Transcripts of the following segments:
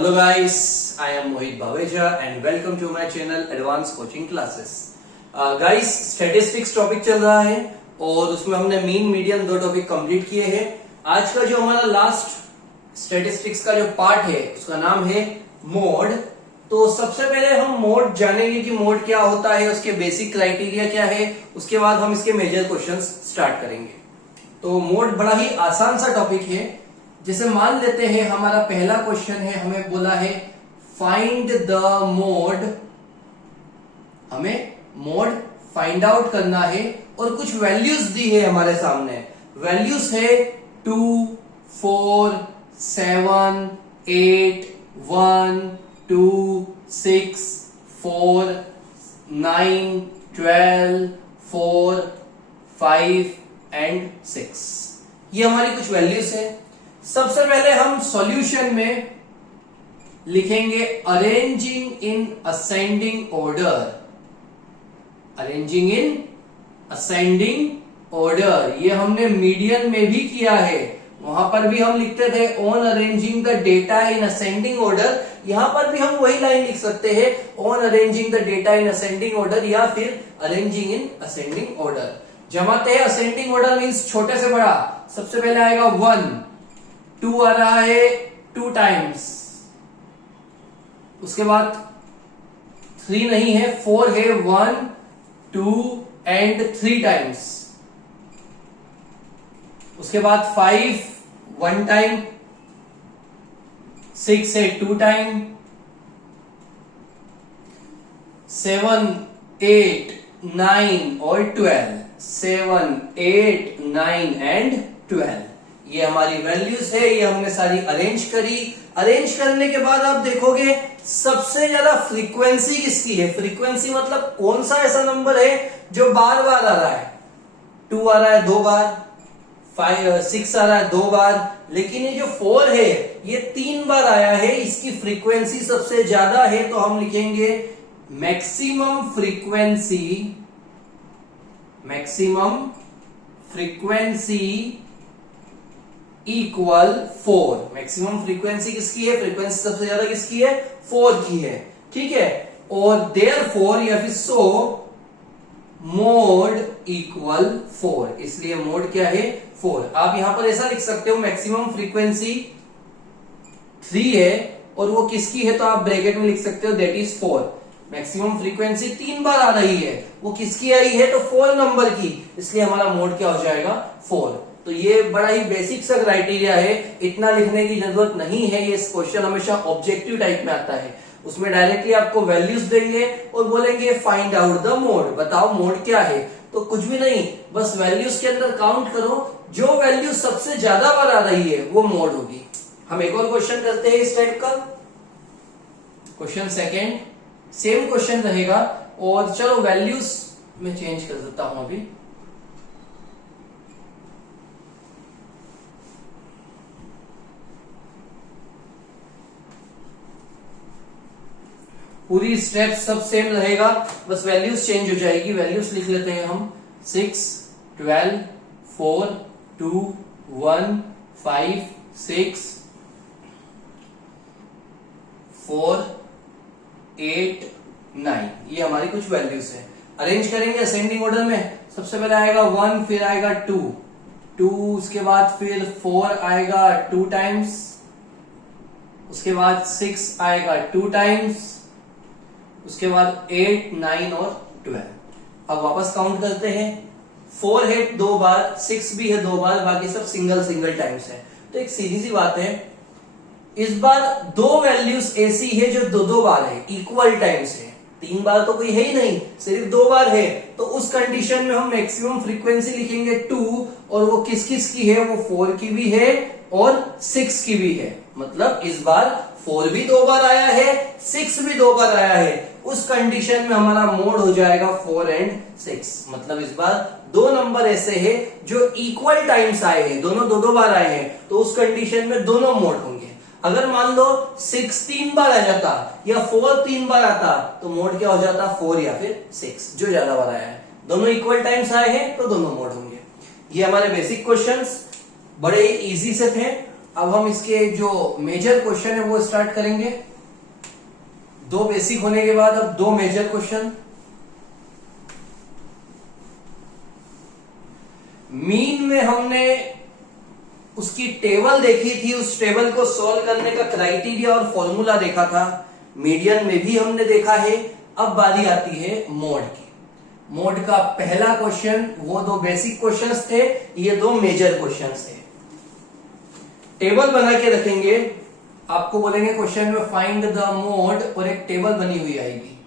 Hello guys, I am Mohit Baweja and welcome to my channel Advanced Coaching Classes. Guys, statistics topic चल रहा है और उसमें हमने मीन मीडियन दो टॉपिक कंप्लीट किए हैं। आज का जो हमारा लास्ट स्टैटिस्टिक्स का जो पार्ट है उसका नाम है मोड। तो सबसे पहले हम मोड जानेंगे कि मोड क्या होता है, उसके बेसिक क्राइटेरिया क्या है, उसके बाद हम इसके मेजर क्वेश्चंस स्टार्ट करेंगे। तो मोड बड़ा ही आसान सा टॉपिक है। जैसे मान लेते हैं हमारा पहला क्वेश्चन है, हमें बोला है फाइंड द मोड, हमें मोड फाइंड आउट करना है और कुछ वैल्यूज दी है हमारे सामने। वैल्यूज है 2, 4, 7, 8, 1, 2, 6, 4, 9, 12, 4, 5 एंड 6। ये हमारी कुछ वैल्यूज है। सबसे पहले हम सॉल्यूशन में लिखेंगे arranging in ascending order. Arranging in ascending order ये हमने मीडियन में भी किया है। वहां पर भी हम लिखते थे on arranging the data in ascending order. यहां पर भी हम वही लाइन लिख सकते हैं on arranging the data in ascending order या फिर अरेंजिंग इन असेंडिंग ऑर्डर। जमाते हैं असेंडिंग ऑर्डर मीन्स छोटे से बड़ा। सबसे पहले आएगा 1, 2 आ रहा है 2 टाइम्स, उसके बाद 3 नहीं है, 4 है 1, 2 एंड 3 टाइम्स, उसके बाद 5 1 टाइम, 6 है 2 टाइम, 7, 8, 9 और 12, 7, 8, 9 एंड 12। ये हमारी वैल्यूज है, ये हमने सारी अरेंज करी। अरेंज करने के बाद आप देखोगे सबसे ज्यादा फ्रीक्वेंसी किसकी है। फ्रीक्वेंसी मतलब कौन सा ऐसा नंबर है जो बार बार आ रहा है। 2 आ रहा है 2 बार, 6 आ रहा है 2 बार, लेकिन ये जो 4 है ये 3 बार आया है। इसकी फ्रीक्वेंसी सबसे ज्यादा है, तो हम लिखेंगे maximum frequency, maximum frequency equal 4। Maximum frequency किसकी है, फ्रीक्वेंसी सबसे ज्यादा किसकी है, 4 की है। ठीक है, और देयरफॉर या फिर सो मोड इक्वल 4, इसलिए मोड क्या है 4। आप यहां पर ऐसा लिख सकते हो मैक्सिमम फ्रीक्वेंसी 3 है और वो किसकी है, तो आप ब्रैकेट में लिख सकते हो दैट इज 4। मैक्सिमम फ्रीक्वेंसी 3 बार आ रही है, वो किसकी आई है, तो 4 नंबर की, इसलिए हमारा मोड क्या हो जाएगा 4। तो ये बड़ा ही बेसिक सा क्राइटेरिया है, इतना लिखने की जरूरत नहीं है। ये क्वेश्चन हमेशा ऑब्जेक्टिव टाइप में आता है। उसमें डायरेक्टली आपको वैल्यूज देंगे और बोलेंगे फाइंड आउट द मोड, बताओ मोड क्या है। तो कुछ भी नहीं, बस वैल्यूज के अंदर काउंट करो, जो वैल्यू सबसे ज्यादा बार आ रही है वो मोड होगी। हम एक और क्वेश्चन करते हैं इस टाइप का। क्वेश्चन सेकेंड, सेम क्वेश्चन रहेगा और चलो वैल्यूज में चेंज कर देता हूं अभी। पूरी स्टेप सब सेम रहेगा, बस वैल्यूज चेंज हो जाएगी। वैल्यूज लिख लेते हैं हम 6, 12, 4, 2, 1, 5, 6, 4, 8, 9। ये हमारी कुछ वैल्यूज है। अरेंज करेंगे असेंडिंग ऑर्डर में। सबसे पहले आएगा 1, फिर आएगा 2, उसके बाद फिर 4 आएगा 2 टाइम्स, उसके बाद 6 आएगा 2 टाइम्स, उसके बाद 8, 9 और 12। अब वापस काउंट करते हैं। 4 है 2 बार, 6 भी है 2 बार, बाकी सब सिंगल सिंगल टाइम्स है। तो एक सीधी सी बात है, इस बार 2 वैल्यूज ऐसी है जो 2 बार है, इक्वल टाइम्स है। 3 बार तो कोई है ही नहीं, सिर्फ 2 बार है। तो उस कंडीशन में हम मैक्सिमम फ्रीक्वेंसी लिखेंगे 2, और वो किस किस की है, वो 4 की भी है और 6 की भी है। मतलब इस बार 4 भी 2 बार आया है, 6 भी 2 बार आया है। उस कंडीशन में हमारा मोड हो जाएगा 4 एंड 6। मतलब इस बार 2 नंबर ऐसे हैं जो इक्वल टाइम्स आए हैं, दोनों 2 बार आए हैं, तो उस कंडीशन में दोनों मोड होंगे। अगर मान लो 6 3 बार आ जाता या 4 3 बार आता, तो मोड क्या हो जाता, 4 या फिर 6, जो ज्यादा बार आया है। दोनों इक्वल टाइम्स आए हैं तो दोनों मोड होंगे। ये हमारे बेसिक क्वेश्चंस बड़े इजी से थे। अब हम इसके जो मेजर क्वेश्चन है वो स्टार्ट करेंगे। 2 बेसिक होने के बाद अब 2 मेजर क्वेश्चन। मीन में हमने उसकी टेबल देखी थी, उस टेबल को सॉल्व करने का क्राइटेरिया और फॉर्मूला देखा था। मीडियन में भी हमने देखा है। अब बारी आती है मोड की। मोड का पहला क्वेश्चन, वो 2 बेसिक क्वेश्चंस थे, ये 2 मेजर क्वेश्चंस थे। टेबल बना के रखेंगे, आपको बोलेंगे क्वेश्चन में फाइंड द मोड और एक टेबल बनी हुई आएगी,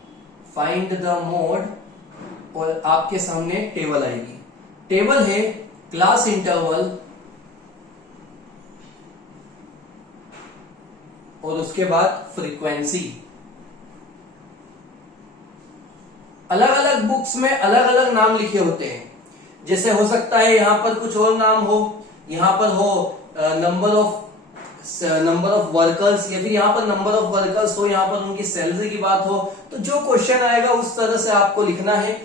फाइंड द मोड और आपके सामने टेबल आएगी। टेबल है क्लास इंटरवल और उसके बाद फ्रीक्वेंसी। अलग अलग बुक्स में अलग अलग नाम लिखे होते हैं। जैसे हो सकता है यहां पर कुछ और नाम हो, यहां पर हो नंबर ऑफ वर्कर्स, या फिर यहां पर नंबर ऑफ वर्कर्स हो, यहां पर उनकी सैलरी की बात हो। तो जो क्वेश्चन आएगा उस तरह से आपको लिखना है।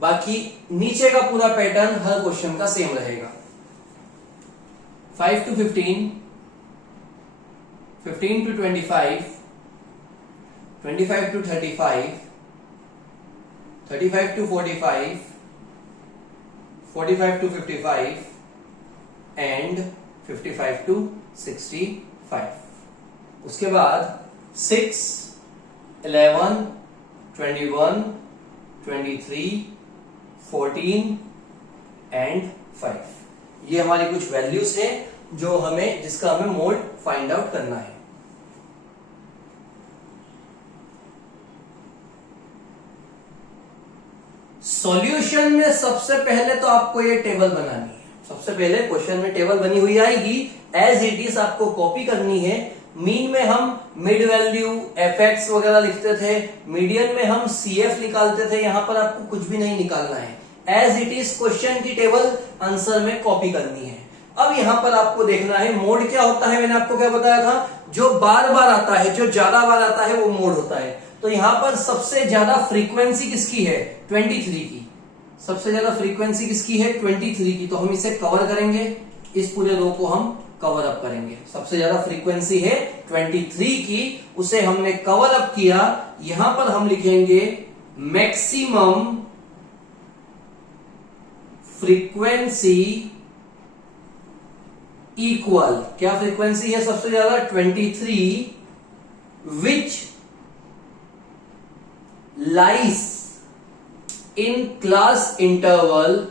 बाकी नीचे का पूरा पैटर्न हर क्वेश्चन का सेम रहेगा। 5 to 15, 15 to 25, 25 to 35, 35 to 45, 45 to 55 and 55 to 65। उसके बाद 6, 11, 21, 23, 14 and 5। ये हमारी कुछ वैल्यूज हैं जो हमें, जिसका हमें मोड फाइंड आउट करना है। सॉल्यूशन में सबसे पहले तो आपको ये टेबल बनानी है। सबसे पहले क्वेश्चन में टेबल बनी हुई आएगी, एज इट इज आपको कॉपी करनी है। मीन में हम मिड वैल्यू, एफएक्स वगैरह लिखते थे, मीडियन में हम सीएफ निकालते थे। यहां पर आपको कुछ भी नहीं निकालना है, एज इट इज क्वेश्चन की टेबल आंसर में कॉपी करनी है। अब यहां पर आपको देखना है मोड क्या होता है। मैंने आपको क्या बताया था, जो बार बार आता है, जो ज्यादा बार आता है वो मोड होता है। तो यहां पर सबसे ज्यादा फ्रीक्वेंसी किसकी है, 23 की। सबसे ज्यादा फ्रीक्वेंसी किसकी है, 23 की। तो हम इसे कवर करेंगे, इस पूरे रो को हम कवर अप करेंगे। सबसे ज्यादा फ्रीक्वेंसी है 23 की, उसे हमने कवर अप किया। यहां पर हम लिखेंगे मैक्सिमम फ्रीक्वेंसी इक्वल, क्या फ्रीक्वेंसी है सबसे ज्यादा, 23, विच लाइस इन क्लास इंटरवल।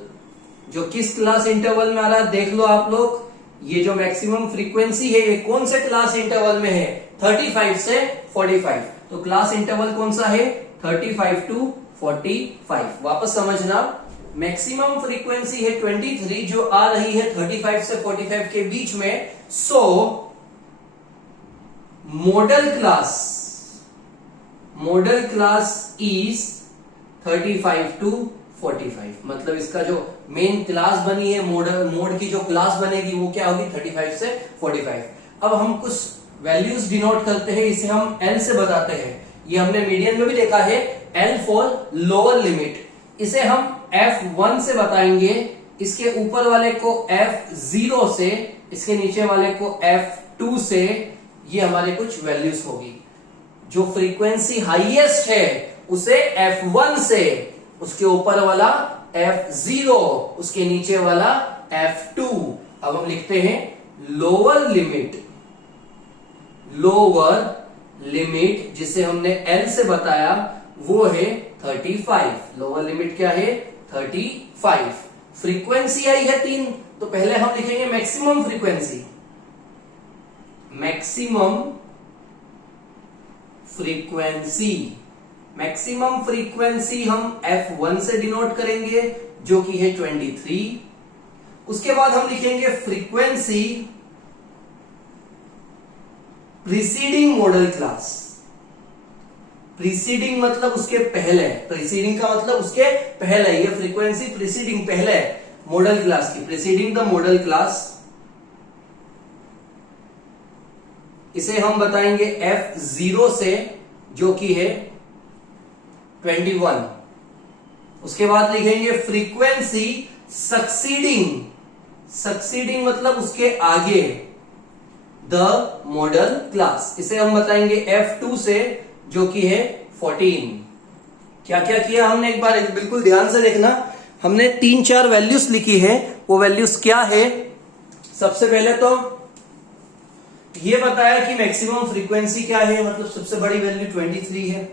जो किस क्लास इंटरवल में आ रहा है देख लो आप लोग। ये जो मैक्सिमम फ्रीक्वेंसी है ये कौन से क्लास इंटरवल में है, 35 से 45। तो क्लास इंटरवल कौन सा है, 35 to 45। वापस समझना, मैक्सिमम फ्रीक्वेंसी है 23 जो आ रही है 35 से 45 के बीच में। सो मॉडल क्लास इज 35 to 45। मतलब इसका जो मेन क्लास बनी है, मोड की जो क्लास बनेगी वो क्या होगी, 35 से 45। अब हम कुछ वैल्यूज डिनोट करते हैं, इसे हम L से बताते हैं। ये हमने मीडियन में भी देखा है, L फॉर लोअर लिमिट। इसे हम F1 से बताएंगे, इसके ऊपर वाले को F0 से, इसके नीचे वाले को F2 से। ये हमारे कुछ वैल्यूज होगी। जो फ्रीक्वेंसी हाईएस्ट है उसे F1 से, उसके ऊपर वाला F0, उसके नीचे वाला F2। अब हम लिखते हैं लोअर लिमिट जिसे हमने L से बताया वो है 35। लोअर लिमिट क्या है, 35। फ्रीक्वेंसी आई है 3, तो पहले हम लिखेंगे मैक्सिमम फ्रीक्वेंसी। मैक्सिमम फ्रीक्वेंसी हम F1 से डिनोट करेंगे जो कि है 23। उसके बाद हम लिखेंगे frequency preceding model class. Preceding मतलब उसके पहले, प्रीसीडिंग का मतलब उसके पहले। ये फ्रीक्वेंसी प्रीसीडिंग पहले मॉडल क्लास की, प्रीसीडिंग द मॉडल क्लास। इसे हम बताएंगे F0 से जो कि है 21। उसके बाद लिखेंगे फ्रीक्वेंसी सक्सीडिंग मतलब उसके आगे, द मॉडल क्लास। इसे हम बताएंगे F2 से, जो कि है 14। क्या क्या किया हमने, एक बार बिल्कुल ध्यान से देखना। हमने 3-4 वैल्यूज लिखी है। वो वैल्यूज क्या है? सबसे पहले तो ये बताया कि मैक्सिमम फ्रीक्वेंसी क्या है, मतलब सबसे बड़ी वैल्यू 23 है।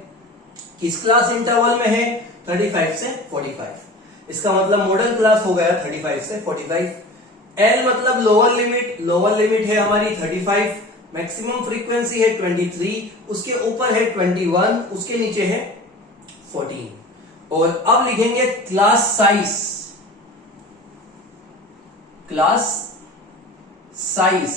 किस क्लास इंटरवल में है? 35 से 45। इसका मतलब मॉडल क्लास हो गया 35 से 45। एल मतलब लोअर लिमिट, लोअर लिमिट है हमारी 35, मैक्सिमम फ्रीक्वेंसी है 23, उसके ऊपर है 21, उसके नीचे है 14। और अब लिखेंगे क्लास साइज। क्लास साइज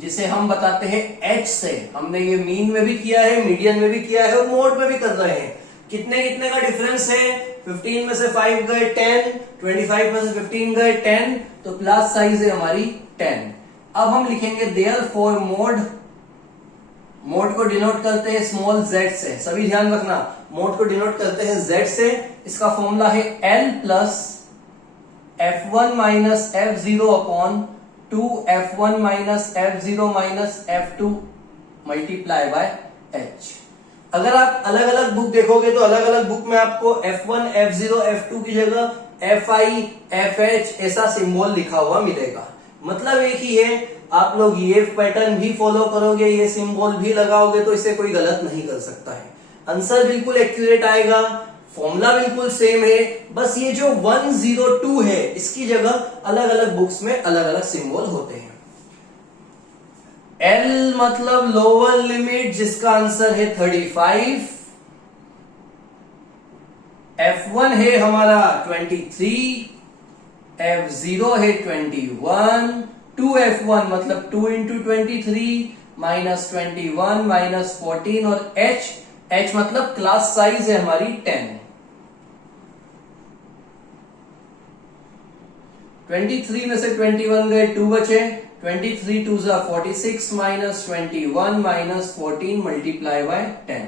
जिसे हम बताते हैं H से। हमने ये मीन में भी किया है, मीडियन में भी किया है और मोड में भी कर रहे हैं। कितने कितने का डिफरेंस है? 15 में से 5 गए 10, 25 में से 15 गए 10, तो क्लास साइज है हमारी 10। अब हम लिखेंगे देयर फॉर मोड। मोड को डिनोट करते हैं स्मॉल z से, सभी ध्यान रखना। मोड को डिनोट करते हैं z से। इसका फॉर्मूला है L plus F1 minus F0 upon 2F1 minus F0 minus F2 multiply by H। अगर आप अलग अलग बुक देखोगे तो अलग अलग बुक में आपको F1, F0, F2 की जगह Fi, Fh ऐसा सिंबल लिखा हुआ मिलेगा। मतलब एक ही है। आप लोग ये पैटर्न भी फॉलो करोगे, ये सिंबल भी लगाओगे तो इसे कोई गलत नहीं कर सकता है। आंसर बिल्कुल एक्यूरेट आएगा, फॉर्मूला बिल्कुल सेम है। बस ये जो 102 है इसकी जगह अलग अलग बुक्स में अलग अलग सिंबल होते हैं। L मतलब लोअर लिमिट, जिसका आंसर है 35। F1 है हमारा 23, F0 है 21, 2F1 मतलब 2 इंटू 23 माइनस 21 माइनस 14 और H मतलब क्लास साइज है हमारी 10। 23 में से 21 गए 2 बचे, 23 2 जा 46 minus 21 minus 14 multiply by 10।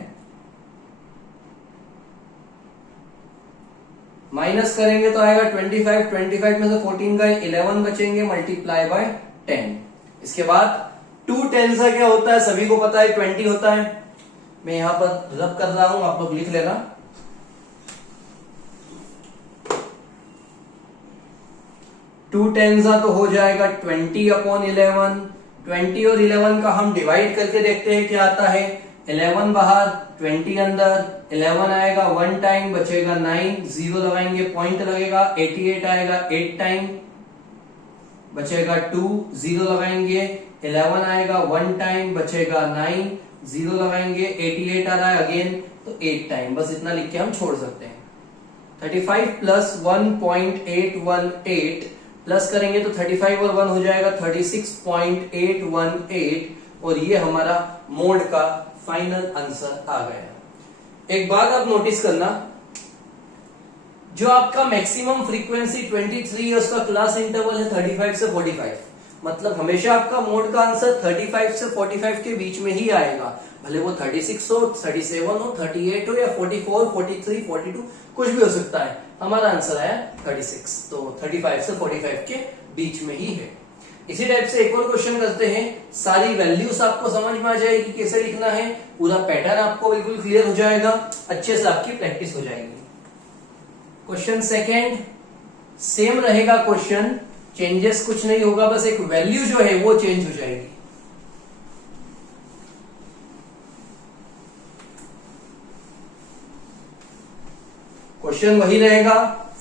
Minus करेंगे तो आएगा 25, 25 में से 14 गए 11 बचेंगे मल्टीप्लाई बाय 10। इसके बाद 2 10 सा क्या होता है सभी को पता है, 20 होता है। मैं यहां पर रब कर रहा हूं, आप लोग लिख लेना। 2 10 सा तो हो जाएगा 20 अपॉन 11। 20 और 11 का हम डिवाइड करके देखते हैं क्या आता है। 11 बाहर 20 अंदर, 11 आएगा 1 टाइम, बचेगा 9, 0 लगाएंगे पॉइंट लगेगा, 88 आएगा 8 टाइम, बचेगा 2, 0 लगाएंगे, 11 आएगा 1 टाइम, बचेगा 9, 0 लगाएंगे, 88 आ रहा है अगेन तो 8 टाइम। बस इतना लिख के हम छोड़ सकते हैं। 35 प्लस 1.818 प्लस करेंगे तो 35 और 1 हो जाएगा 36.818 और ये हमारा मोड का फाइनल आंसर आ गया। एक बात आप नोटिस करना, जो आपका मैक्सिमम फ्रीक्वेंसी 23 है उसका क्लास इंटरवल है 35 से 45। मतलब हमेशा आपका मोड का आंसर 35 से 45 के बीच में ही आएगा, भले वो 36 हो, 37 हो, 38 हो या 44, 43, 42 कुछ भी हो सकता है। हमारा आंसर आया 36, तो 35 से 45 के बीच में ही है। इसी टाइप से एक और क्वेश्चन करते हैं। सारी वैल्यूज आपको समझ में आ जाएगी कैसे लिखना है, पूरा पैटर्न आपको बिल्कुल क्लियर हो जाएगा, अच्छे से आपकी प्रैक्टिस हो जाएगी। क्वेश्चन सेकेंड सेम रहेगा, क्वेश्चन चेंजेस कुछ नहीं होगा, बस एक वैल्यू जो है वो चेंज हो जाएगी। क्वेश्चन वही रहेगा,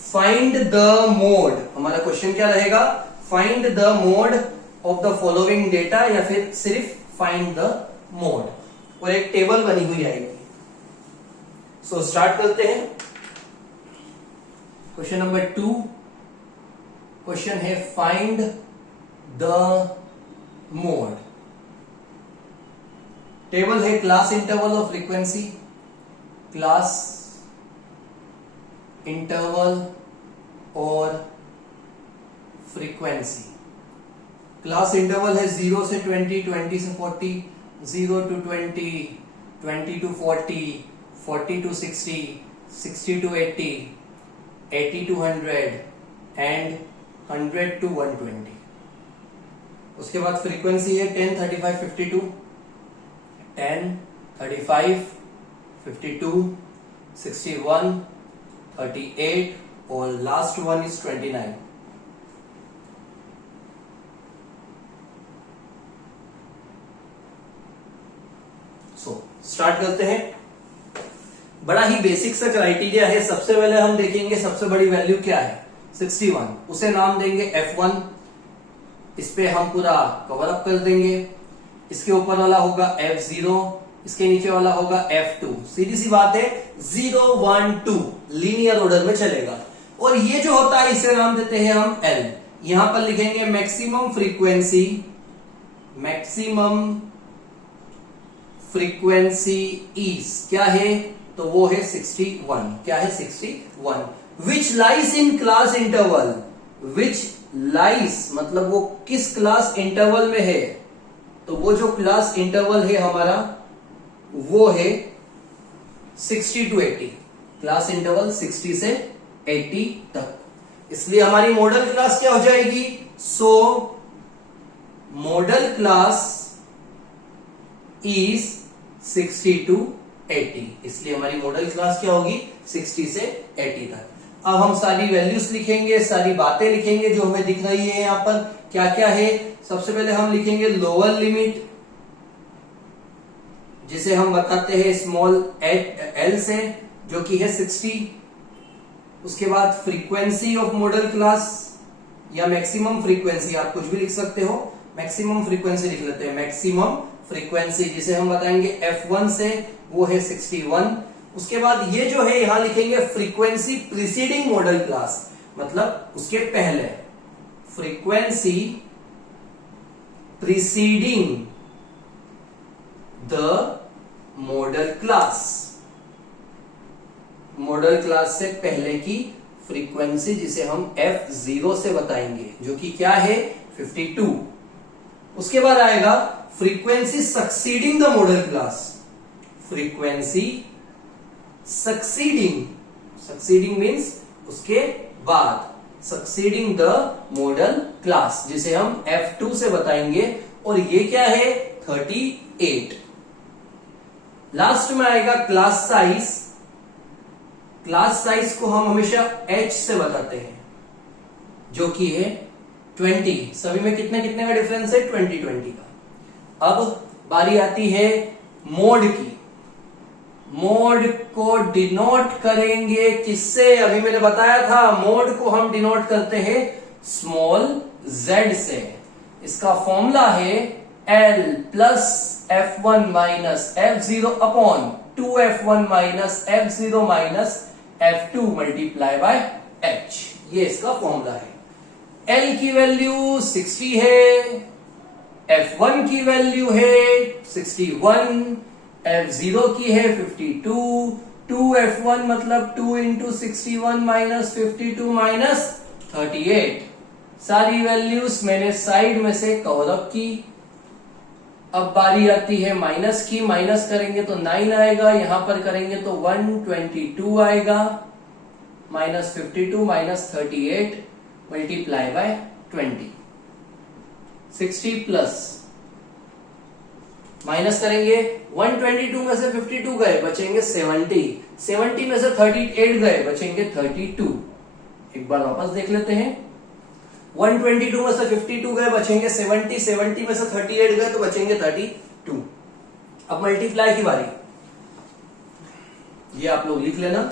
फाइंड द मोड। हमारा क्वेश्चन क्या रहेगा, find the mode of the following data, या फिर सिर्फ फाइंड द मोड, और एक टेबल बनी हुई आएगी। सो स्टार्ट करते हैं। क्वेश्चन नंबर 2 क्वेश्चन है फाइंड द मोड। टेबल है क्लास इंटरवल और फ्रीक्वेंसी, क्लास इंटरवल और फ्रीक्वेंसी। क्लास इंटरवल है 0 से 20, 20 से 40, 0 to 20, 20 to 40, 40 to 60, 60 to 80, 80 to 100 and 100 to 120। उसके बाद फ्रीक्वेंसी है 10, 35, 52, 10, 35, 52, 61, 38 और लास्ट वन इज 29। स्टार्ट करते हैं। बड़ा ही बेसिक सा क्राइटेरिया है। सबसे पहले हम देखेंगे सबसे बड़ी वैल्यू क्या है, 61, उसे नाम देंगे F1। इस पे हम पूरा कवर अप कर देंगे। इसके ऊपर वाला होगा F0, इसके नीचे वाला होगा F2। सीधी सी बात है, 0, 1, 2 लीनियर ऑर्डर में चलेगा। और ये जो होता है इसे नाम देते हैं हम L। यहां पर लिखेंगे maximum frequency, maximum frequency is क्या है, तो वो है 61। क्या है, 61। Which lies in class interval, which lies मतलब वो किस क्लास इंटरवल में है, तो वो जो क्लास इंटरवल है हमारा वो है 60 to 80। क्लास इंटरवल 60 से 80 तक। इसलिए हमारी मॉडल क्लास क्या हो जाएगी, सो मॉडल क्लास इज 60 to 80। इसलिए हमारी मॉडल क्लास क्या होगी, 60 से 80 तक। अब हम सारी वैल्यूज लिखेंगे, सारी बातें लिखेंगे जो हमें दिख रही है यहां पर क्या क्या है। सबसे पहले हम लिखेंगे लोअर लिमिट, जिसे हम बताते हैं स्मॉल एल से, जो कि है 60। उसके बाद फ्रीक्वेंसी ऑफ मॉडल क्लास या मैक्सिमम फ्रीक्वेंसी, आप कुछ भी लिख सकते हो, मैक्सिमम फ्रीक्वेंसी लिख लेते हैं। मैक्सिमम फ्रीक्वेंसी जिसे हम बताएंगे F1 से, वो है 61। उसके बाद ये जो है यहां लिखेंगे फ्रीक्वेंसी प्रीसीडिंग मॉडल क्लास, मतलब उसके पहले, frequency preceding the model class, model class से पहले की फ्रीक्वेंसी जिसे हम F0 से बताएंगे, जो कि क्या है 52। उसके बाद आएगा frequency succeeding the model class, frequency succeeding, succeeding means उसके बाद, सक्सीडिंग द मॉडल क्लास जिसे हम F2 से बताएंगे, और ये क्या है 38। लास्ट में आएगा क्लास साइज। क्लास साइज को हम हमेशा H से बताते हैं, जो कि है 20। सभी में कितने कितने का डिफरेंस है, 20 का। अब बारी आती है मोड की। मोड को डिनोट करेंगे किससे, अभी मैंने बताया था मोड को हम डिनोट करते हैं स्मॉल z से। इसका फॉर्मूला है L plus F1 minus F0 upon 2F1 minus F0 minus F2 multiply by H। ये इसका फॉर्मूला है। L की वैल्यू 60 है, F1 की वैल्यू है 61, F0 की है 52, 2F1 मतलब 2 इंटू 61 माइनस 52 माइनस 38। सारी वैल्यूज मैंने साइड में से कवर अप की। अब बारी आती है माइनस की। माइनस करेंगे तो 9 आएगा, यहां पर करेंगे तो 122 आएगा, minus 52 minus 38 multiply by 20। 60 plus minus करेंगे, 122 में से 52 गए बचेंगे 70, 70 में से 38 गए बचेंगे 32। एक बार वापस देख लेते हैं, 122 में से 52 गए बचेंगे 70, 70 में से 38 गए तो बचेंगे 32। अब मल्टीप्लाई की बारी, ये आप लोग लिख लेना।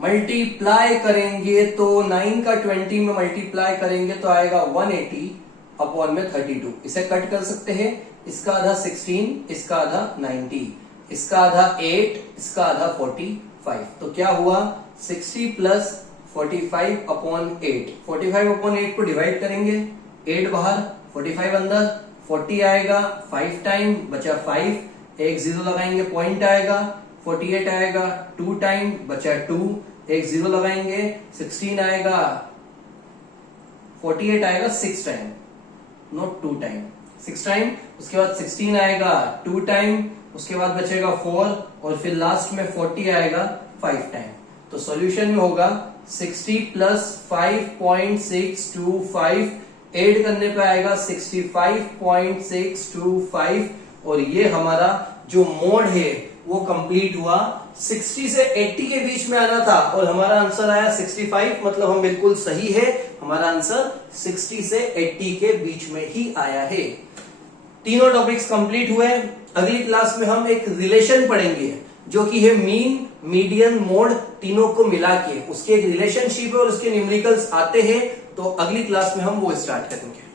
मल्टीप्लाई करेंगे तो 9 का 20 में मल्टीप्लाई करेंगे तो आएगा 180 अपॉन में 32। इसे कट कर सकते हैं, इसका आधा 16, इसका आधा 90, इसका आधा 8, इसका आधा 45। तो क्या हुआ 60 प्लस 45 अपॉन 8। 45 अपॉन 8 को डिवाइड करेंगे, 8 बाहर 45 अंदर, 40 आएगा 5 टाइम, बचा 5, एक जीरो लगाएंगे पॉइंट आएगा, 48 आएगा 2 टाइम, बचा 2, एक जीरो लगाएंगे 16 आएगा, 48 आएगा 6 टाइम, नॉट 2 टाइम, 6 टाइम। उसके बाद 16 आएगा 2 टाइम, उसके बाद बचेगा 4 और फिर लास्ट में 40 आएगा 5 टाइम। तो सॉल्यूशन में होगा 60 प्लस 5.625 ऐड करने पे आएगा 65.625 और ये हमारा जो मोड है वो कंप्लीट हुआ। 60 से 80 के बीच में आना था और हमारा आंसर आया 65, मतलब हम बिल्कुल सही है, हमारा आंसर 60 से 80 के बीच में ही आया है। तीनों टॉपिक्स कंप्लीट हुए। अगली क्लास में हम एक रिलेशन पढ़ेंगे जो कि है मीन, मीडियन, मोड, तीनों को मिला के उसके एक रिलेशनशिप है और उसके न्यूमेरिकल्स आते हैं, तो अगली क्लास में हम वो स्टार्ट करेंगे।